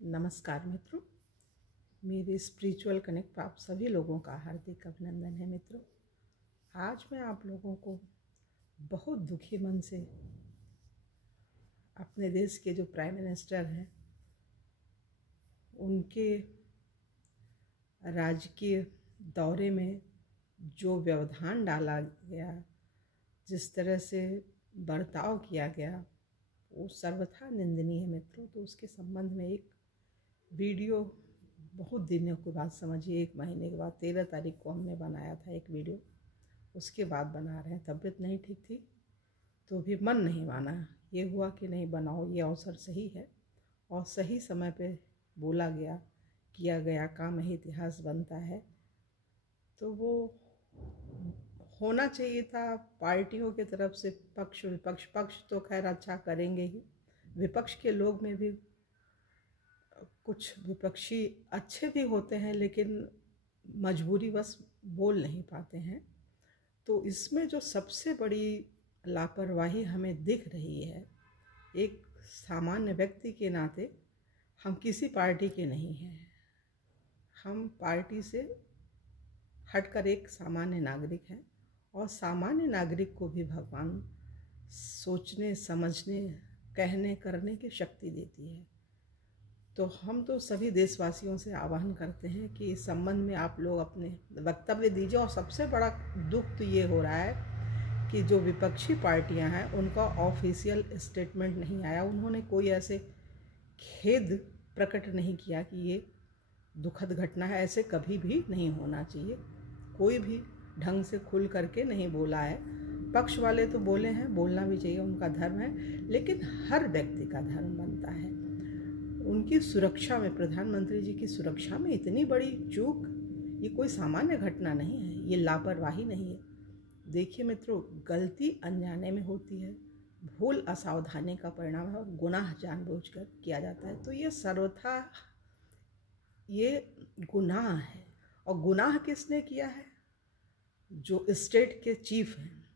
नमस्कार मित्रों, मेरे स्पिरिचुअल कनेक्ट पर आप सभी लोगों का हार्दिक अभिनंदन है। मित्रों, आज मैं आप लोगों को बहुत दुखी मन से अपने देश के जो प्राइम मिनिस्टर हैं उनके राजकीय दौरे में जो व्यवधान डाला गया, जिस तरह से बर्ताव किया गया, वो सर्वथा निंदनीय है। मित्रों, तो उसके संबंध में एक वीडियो बहुत दिनों के बाद, समझिए 1 महीने के बाद, 13 तारीख को हमने बनाया था एक वीडियो। उसके बाद बना रहे हैं। तबीयत नहीं ठीक थी तो भी मन नहीं माना। ये हुआ कि नहीं बनाओ, ये अवसर सही है और सही समय पे बोला गया, किया गया काम ही इतिहास बनता है। तो वो होना चाहिए था पार्टियों की तरफ से। पक्ष विपक्ष, पक्ष तो खैर अच्छा करेंगे ही, विपक्ष के लोग में भी कुछ विपक्षी अच्छे भी होते हैं, लेकिन मजबूरीवश बोल नहीं पाते हैं। तो इसमें जो सबसे बड़ी लापरवाही हमें दिख रही है, एक सामान्य व्यक्ति के नाते हम किसी पार्टी के नहीं हैं, हम पार्टी से हटकर एक सामान्य नागरिक हैं। और सामान्य नागरिक को भी भगवान सोचने, समझने, कहने, करने की शक्ति देती है। तो हम तो सभी देशवासियों से आह्वान करते हैं कि इस संबंध में आप लोग अपने वक्तव्य दीजिए। और सबसे बड़ा दुख तो ये हो रहा है कि जो विपक्षी पार्टियां हैं उनका ऑफिशियल स्टेटमेंट नहीं आया। उन्होंने कोई ऐसे खेद प्रकट नहीं किया कि ये दुखद घटना है, ऐसे कभी भी नहीं होना चाहिए। कोई भी ढंग से खुल करके नहीं बोला है। पक्ष वाले तो बोले हैं, बोलना भी चाहिए, उनका धर्म है, लेकिन हर व्यक्ति का धर्म बनता है। उनकी सुरक्षा में, प्रधानमंत्री जी की सुरक्षा में इतनी बड़ी चूक, ये कोई सामान्य घटना नहीं है, ये लापरवाही नहीं है। देखिए मित्रों, गलती अनजाने में होती है, भूल असावधानी का परिणाम है और गुनाह जानबूझकर किया जाता है। तो ये सर्वथा ये गुनाह है। और गुनाह किसने किया है? जो स्टेट के चीफ हैं,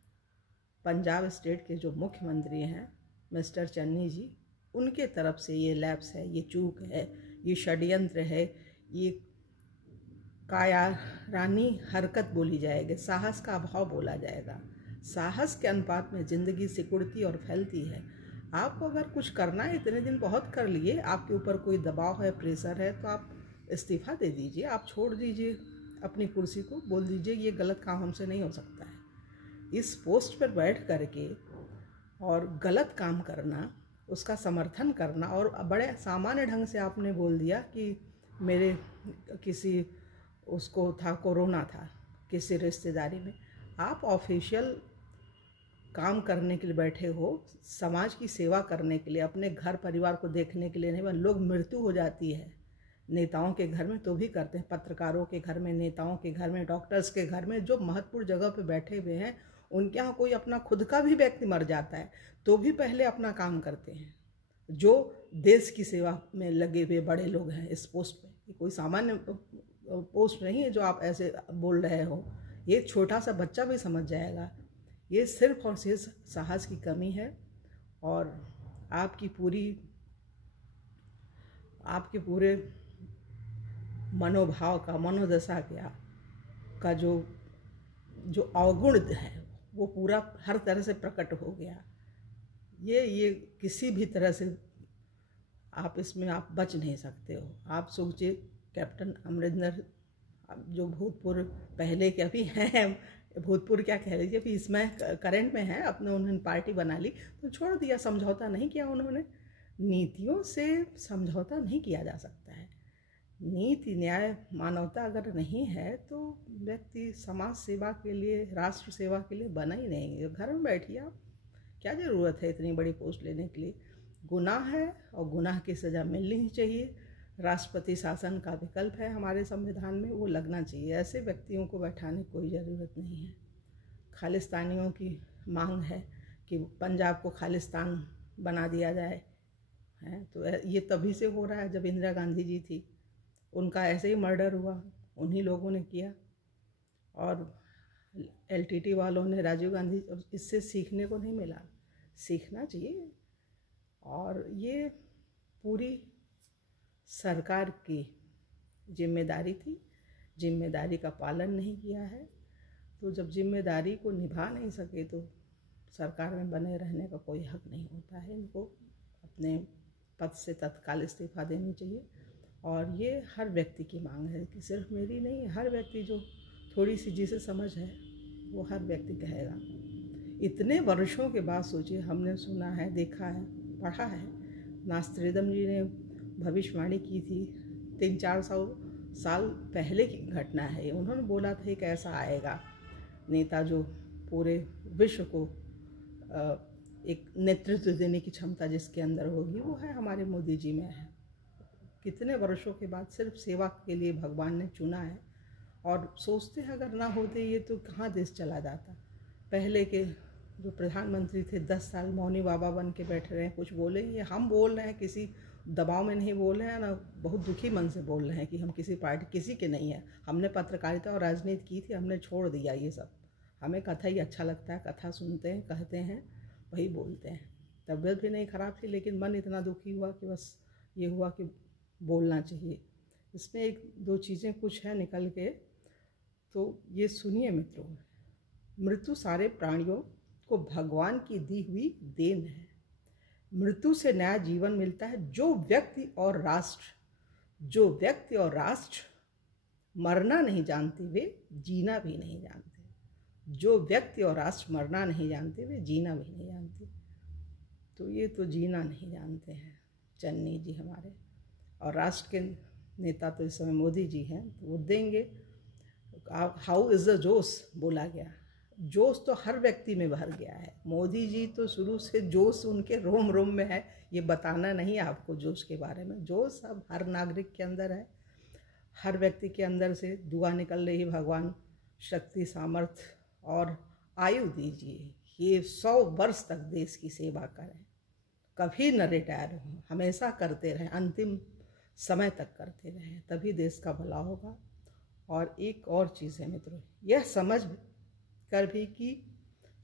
पंजाब स्टेट के जो मुख्यमंत्री हैं मिस्टर चन्नी जी, उनके तरफ से ये लैप्स है, ये चूक है, ये षड्यंत्र है, ये कायरानी हरकत बोली जाएगी, साहस का अभाव बोला जाएगा। साहस के अनुपात में ज़िंदगी सिकुड़ती और फैलती है। आपको अगर कुछ करना है, इतने दिन बहुत कर लिए, आपके ऊपर कोई दबाव है, प्रेशर है, तो आप इस्तीफ़ा दे दीजिए, आप छोड़ दीजिए अपनी कुर्सी को, बोल दीजिए ये गलत काम हमसे नहीं हो सकता है। इस पोस्ट पर बैठ करके और गलत काम करना, उसका समर्थन करना, और बड़े सामान्य ढंग से आपने बोल दिया कि मेरे किसी उसको था, कोरोना था किसी रिश्तेदारी में। आप ऑफिशियल काम करने के लिए बैठे हो, समाज की सेवा करने के लिए, अपने घर परिवार को देखने के लिए नहीं। लोग मृत्यु हो जाती है नेताओं के घर में तो भी करते हैं, पत्रकारों के घर में, नेताओं के घर में, डॉक्टर्स के घर में, जो महत्वपूर्ण जगह पे बैठे हुए हैं, उनके यहाँ कोई अपना खुद का भी व्यक्ति मर जाता है तो भी पहले अपना काम करते हैं। जो देश की सेवा में लगे हुए बड़े लोग हैं इस पोस्ट में, ये कोई सामान्य पोस्ट नहीं है जो आप ऐसे बोल रहे हो, ये छोटा सा बच्चा भी समझ जाएगा। ये सिर्फ और सिर्फ साहस की कमी है और आपके पूरे मनोभाव का, मनोदशा का जो अवगुण है वो पूरा हर तरह से प्रकट हो गया। ये किसी भी तरह से आप इसमें आप बच नहीं सकते हो। आप सोचिए, कैप्टन अमरिंदर जो भूतपूर्व, पहले के अभी हैं, भूतपूर्व क्या कह लीजिए, अभी इसमें करंट में है, अपने उन्होंने पार्टी बना ली तो छोड़ दिया, समझौता नहीं किया उन्होंने। नीतियों से समझौता नहीं किया जा सकता है। नीति, न्याय, मानवता अगर नहीं है तो व्यक्ति समाज सेवा के लिए, राष्ट्र सेवा के लिए बना ही नहीं। घर में बैठिए आप, क्या ज़रूरत है इतनी बड़ी पोस्ट लेने के लिए? गुनाह है और गुनाह की सज़ा मिलनी ही चाहिए। राष्ट्रपति शासन का विकल्प है हमारे संविधान में, वो लगना चाहिए। ऐसे व्यक्तियों को बैठाने की कोई ज़रूरत नहीं है। खालिस्तानियों की मांग है कि पंजाब को खालिस्तान बना दिया जाए, है तो ये तभी से हो रहा है जब इंदिरा गांधी जी थी, उनका ऐसे ही मर्डर हुआ, उन्हीं लोगों ने किया। और एलटीटी वालों ने, राजीव गांधी, इससे सीखने को नहीं मिला, सीखना चाहिए। और ये पूरी सरकार की जिम्मेदारी थी, जिम्मेदारी का पालन नहीं किया है। तो जब जिम्मेदारी को निभा नहीं सके तो सरकार में बने रहने का कोई हक नहीं होता है। इनको अपने पद से तत्काल इस्तीफा देनी चाहिए। और ये हर व्यक्ति की मांग है कि सिर्फ मेरी नहीं है, हर व्यक्ति जो थोड़ी सी जिसे समझ है वो हर व्यक्ति कहेगा। इतने वर्षों के बाद सोचिए, हमने सुना है, देखा है, पढ़ा है, नास्त्रेदम जी ने भविष्यवाणी की थी, 300-400 साल पहले की घटना है। उन्होंने बोला था एक ऐसा आएगा नेता जो पूरे विश्व को एक नेतृत्व देने की क्षमता जिसके अंदर होगी, वो है हमारे मोदी जी में है। कितने वर्षों के बाद सिर्फ सेवा के लिए भगवान ने चुना है। और सोचते हैं अगर ना होते ये तो कहाँ देश चला जाता। पहले के जो प्रधानमंत्री थे 10 साल मौनी बाबा बन के बैठे रहे, कुछ बोले। ये हम बोल रहे हैं, किसी दबाव में नहीं बोल रहे हैं ना, बहुत दुखी मन से बोल रहे हैं कि हम किसी पार्टी किसी के नहीं हैं। हमने पत्रकारिता और राजनीति की थी, हमने छोड़ दिया ये सब। हमें कथा ही अच्छा लगता है, कथा सुनते हैं, कहते हैं, वही बोलते हैं। तबीयत भी नहीं ख़राब थी लेकिन मन इतना दुखी हुआ कि बस ये हुआ कि बोलना चाहिए। इसमें 1-2 चीज़ें कुछ है निकल के, तो ये सुनिए मित्रों। मृत्यु सारे प्राणियों को भगवान की दी हुई देन है। मृत्यु से नया जीवन मिलता है। जो व्यक्ति और राष्ट्र मरना नहीं जानते वे जीना भी नहीं जानते। जो व्यक्ति और राष्ट्र मरना नहीं जानते वे जीना भी नहीं जानते। तो ये तो जीना नहीं जानते हैं चन्नी जी हमारे। और राष्ट्र के नेता तो इस समय मोदी जी हैं, तो वो देंगे। हाउ इज़ द जोश बोला गया, जोश तो हर व्यक्ति में भर गया है। मोदी जी तो शुरू से जोश उनके रोम रोम में है। ये बताना नहीं आपको जोश के बारे में, जोश अब हर नागरिक के अंदर है। हर व्यक्ति के अंदर से दुआ निकल रही, भगवान शक्ति, सामर्थ्य और आयु दीजिए, ये 100 वर्ष तक देश की सेवा करें, कभी न रिटायर हों, हमेशा करते रहें, अंतिम समय तक करते रहें, तभी देश का भला होगा। और एक और चीज़ है मित्रों, यह समझ कर भी कि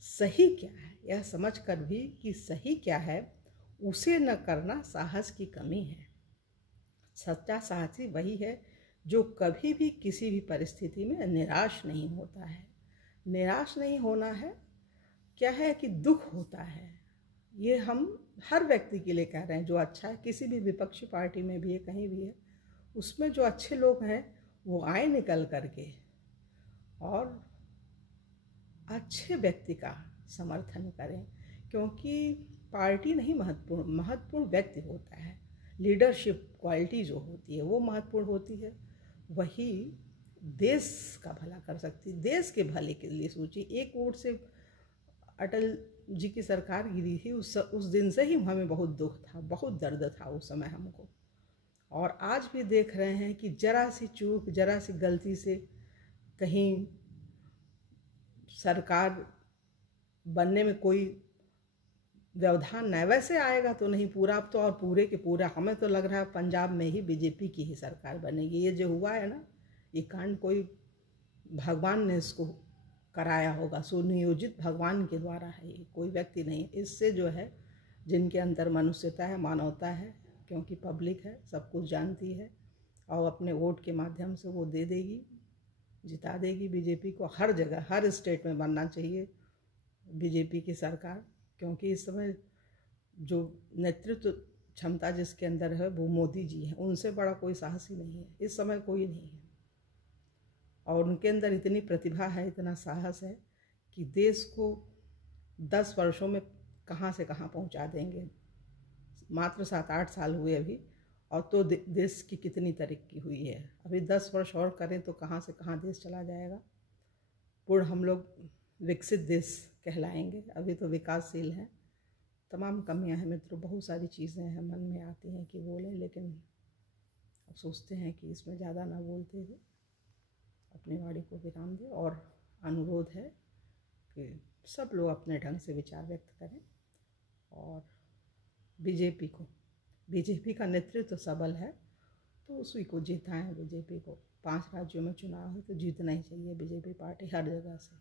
सही क्या है, यह समझ कर भी कि सही क्या है, उसे न करना साहस की कमी है। सच्चा साहसी वही है जो कभी भी किसी भी परिस्थिति में निराश नहीं होता है। निराश नहीं होना है क्या है कि दुख होता है। ये हम हर व्यक्ति के लिए कह रहे हैं जो अच्छा है, किसी भी विपक्षी पार्टी में भी है, कहीं भी है, उसमें जो अच्छे लोग हैं वो आए निकल करके और अच्छे व्यक्ति का समर्थन करें। क्योंकि पार्टी नहीं महत्वपूर्ण, महत्वपूर्ण व्यक्ति होता है। लीडरशिप क्वालिटी जो होती है वो महत्वपूर्ण होती है, वही देश का भला कर सकती है। देश के भले के लिए सोचिए। एक वोट से अटल जी की सरकार गिरी थी, उस दिन से ही हमें बहुत दुख था, बहुत दर्द था उस समय हमको। और आज भी देख रहे हैं कि जरा सी चूक, जरा सी गलती से कहीं सरकार बनने में कोई व्यवधान नहीं, वैसे आएगा तो नहीं पूरा, अब तो और पूरे के पूरा हमें तो लग रहा है पंजाब में ही बीजेपी की ही सरकार बनेगी। ये जो हुआ है ना, ये कांड कोई भगवान ने इसको कराया होगा, सुनियोजित भगवान के द्वारा है, ये कोई व्यक्ति नहीं। इससे जो है जिनके अंदर मनुष्यता है, मानवता है, क्योंकि पब्लिक है, सब कुछ जानती है और अपने वोट के माध्यम से वो दे देगी, जिता देगी बीजेपी को। हर जगह, हर स्टेट में बनना चाहिए बीजेपी की सरकार, क्योंकि इस समय जो नेतृत्व क्षमता जिसके अंदर है वो मोदी जी हैं। उनसे बड़ा कोई साहसी नहीं है इस समय, कोई नहीं है। और उनके अंदर इतनी प्रतिभा है, इतना साहस है कि देश को 10 वर्षों में कहाँ से कहाँ पहुँचा देंगे। मात्र 7-8 साल हुए अभी, और तो देश की कितनी तरक्की हुई है। अभी 10 वर्ष और करें तो कहाँ से कहाँ देश चला जाएगा। पूर्ण हम लोग विकसित देश कहलाएंगे, अभी तो विकासशील हैं। तमाम कमियां हैं मित्रों, बहुत सारी चीज़ें हैं मन में आती हैं कि बोलें, लेकिन अब सोचते हैं कि इसमें ज़्यादा ना बोलते हुए अपनी वाणी को विराम दें। और अनुरोध है कि सब लोग अपने ढंग से विचार व्यक्त करें और बीजेपी का नेतृत्व सबल है तो उसी को जिताएं। बीजेपी को 5 राज्यों में चुनाव है तो जीतना ही चाहिए बीजेपी पार्टी हर जगह से।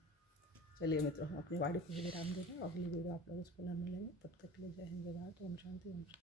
चलिए मित्रों, हम अपनी वाणी को विराम देंगे। अगली वीडियो आप लोगों से पुनः मिलेंगे, तब तक के लिए जय हिंद, जय भारत, ओम शांति, ओम शांति।